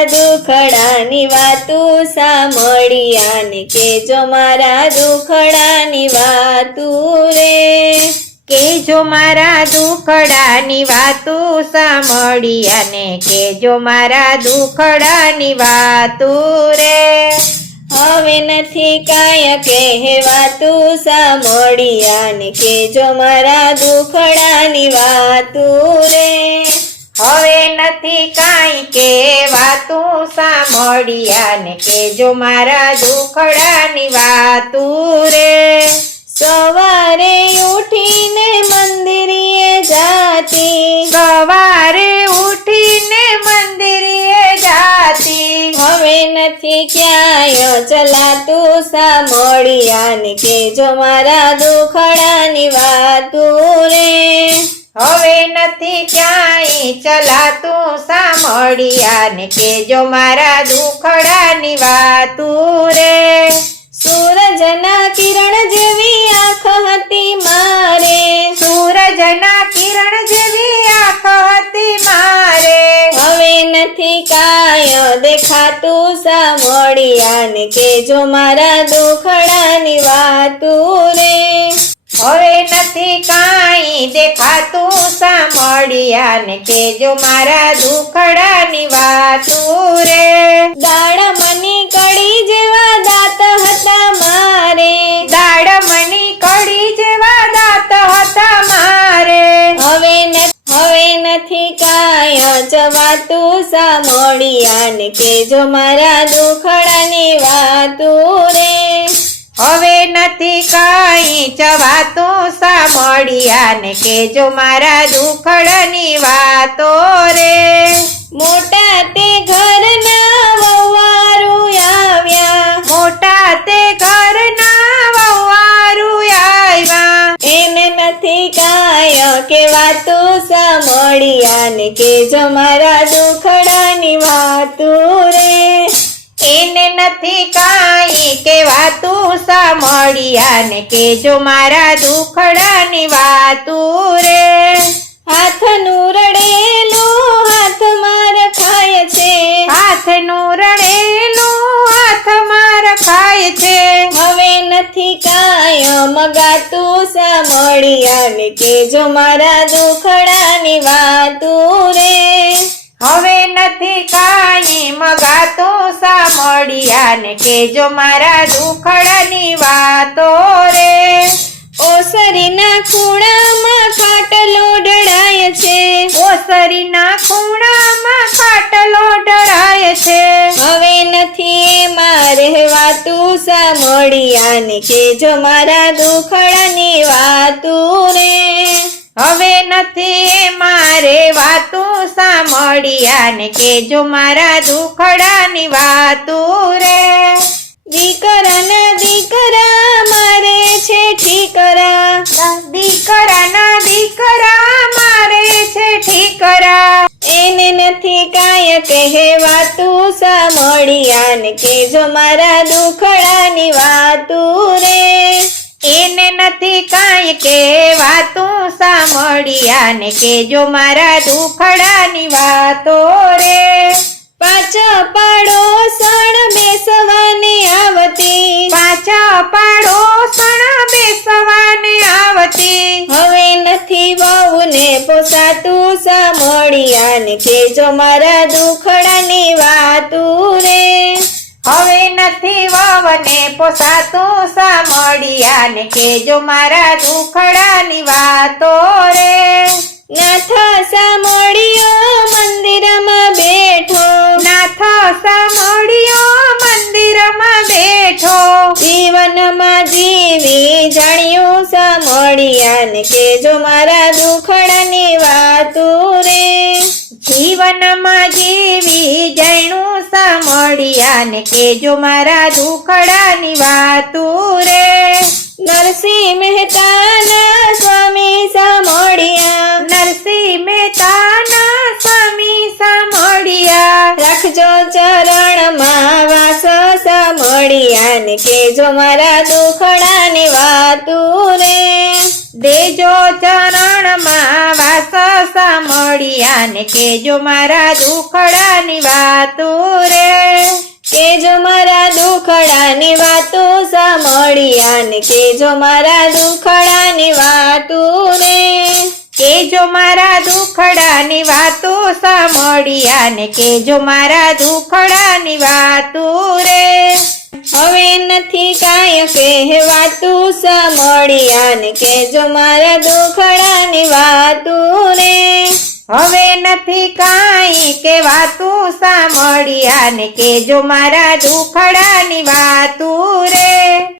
મારા દુખડાની વાતું સાંભળ્યા ને કેજો મારા દુખડાની વાતું રે કેજો મારા દુખડાની વાતું સાંભળ્યા ને કેજો મારા દુખડાની વાતું રે હવે નથી કાંઈ કહેવાતું સાંભળ્યા ને કેજો મારા દુખડાની વાતું રે હવે નથી કાંઈ કહેવાતું સાંભળ્યા ને કેજો મારા દુખડાની વાતું રે સવારે ઉઠીને મંદિરે જાતી સવારે ઉઠીને મંદિરે જાતી હવે નથી ક્યાંય ચલાતું સાંભળ્યા ને કેજો મારા દુખડાની વાતું રે હવે નથી ક્યાંય ચલાતું સાંભળ્યા ને કેજો મારા દુખડાની વાતું રે સૂરજના કિરણ જેવી આંખ હતી મારે સૂરજના કિરણ જેવી આંખ હતી મારે હવે નથી કાંઈ દેખાતું સાંભળ્યા ને કેજો મારા દુખડાની વાતું રે હવે નથી કાંઈ દેખાતું સાંભળ્યા ને કેજો મારા દુખડાની વાતું રે દાડમની કડી જેવા દાંત હતા મારે દાડમની કડી જેવા દાંત હતા મારે હવે નથી કાંઈ જવાતું સાંભળ્યા ને કેજો મારા દુખડાની વાતું રે હવે નથી કાંઈ ચવાતું સાંભળ્યા ને કેજો મારા દુખડાની વાતો રે મોટા તે ઘરના વહુવારું આવ્યા મોટા તે ઘરના વહુવારું આવ્યા એને નથી કાંઈ કહેવાતું સાંભળ્યા ને કેજો મારા દુખડાની વાતું રે એને નથી કાંઈ કહેવાતું સાંભળ્યા ને કેજો મારા દુખડાની વાતું રે હાથનું રડેલું હાથમાં રખાય છે હાથનું રડેલું હાથમાં રખાય છે હવે નથી કાંઈ મગાતું સાંભળ્યા ને કેજો મારા દુખડાની વાતું રે હવે નથી કાંઈ મગાતું સાંભળ્યા ને કેજો મારા દુખડાની વાતો રે ઓસરીના ખૂણામાં ખાટલો ઢળાય છે ઓસરીના ખૂણામાં ખાટલો ઢળાય છે હવે નથી એમાં રહેવાતું સાંભળ્યા ને કેજો મારા દુખડાની વાતું રે હવે નથી એમાં રહેવાતું સાંભળ્યા ને કેજો મારા દુખડાની વાતું રે દીકરાના દીકરા મારે છે ઠીકરા દીકરાના દીકરા મારે છે ઠીકરા એને નથી કાંઈ કહેવાતું સાંભળ્યા ને કેજો મારા દુખડાની વાતું રે એને નથી કાંઈ કહેવાતું સાંભળ્યા ને કેજો મારા દુખડાની વાતો રે પાછા પાડોસણ બેસવાને આવતી પાછા પાડોસણ બેસવાને આવતી હવે નથી વહુને પોસાતું સાંભળ્યા ને કેજો મારા દુખડાની વાતું રે હવે નથી વહુને પોસાતું સાંભળ્યા ને કેજો મારા દુખડાની વાતો રે નાથ સાંભળ્યો મંદિરમાં બેઠો નાથ સાંભળ્યો મંદિરમાં બેઠો જીવનમાં જીવી જાણ્યું સાંભળ્યા ને કેજો મારા દુખડાની વાતું રે જીવનમાં જીવી જાણ્યું સાંભળ્યા ને કેજો મારા દુખડાની વાતું રે નરસિંહ મહેતાના સ્વામી સાંભળ્યા નરસિંહ મહેતાના સ્વામી સાંભળ્યા રાખજો ચરણમાં વાસ સાંભળ્યા ને કેજો મારા દુખડાની વાતું રે દેજો ચરણમાં વાસ સામળિયા ને કેજો મારા દુખડાની વાતું રે કેજો મારા દુખડાની વાતો સાંભળ્યા ને કેજો મારા દુખડાની વાતો રે કેજો મારા દુખડાની વાતો સામળિયા ને કેજો મારા દુખડાની વાતું રે હવે નથી કાંઈ કહેવાતું સાંભળ્યા ને કેજો મારા દુખડાની વાતો રે હવે નથી કાંઈ કહેવાતું સામળિયા ને કેજો મારા દુખડાની વાતું રે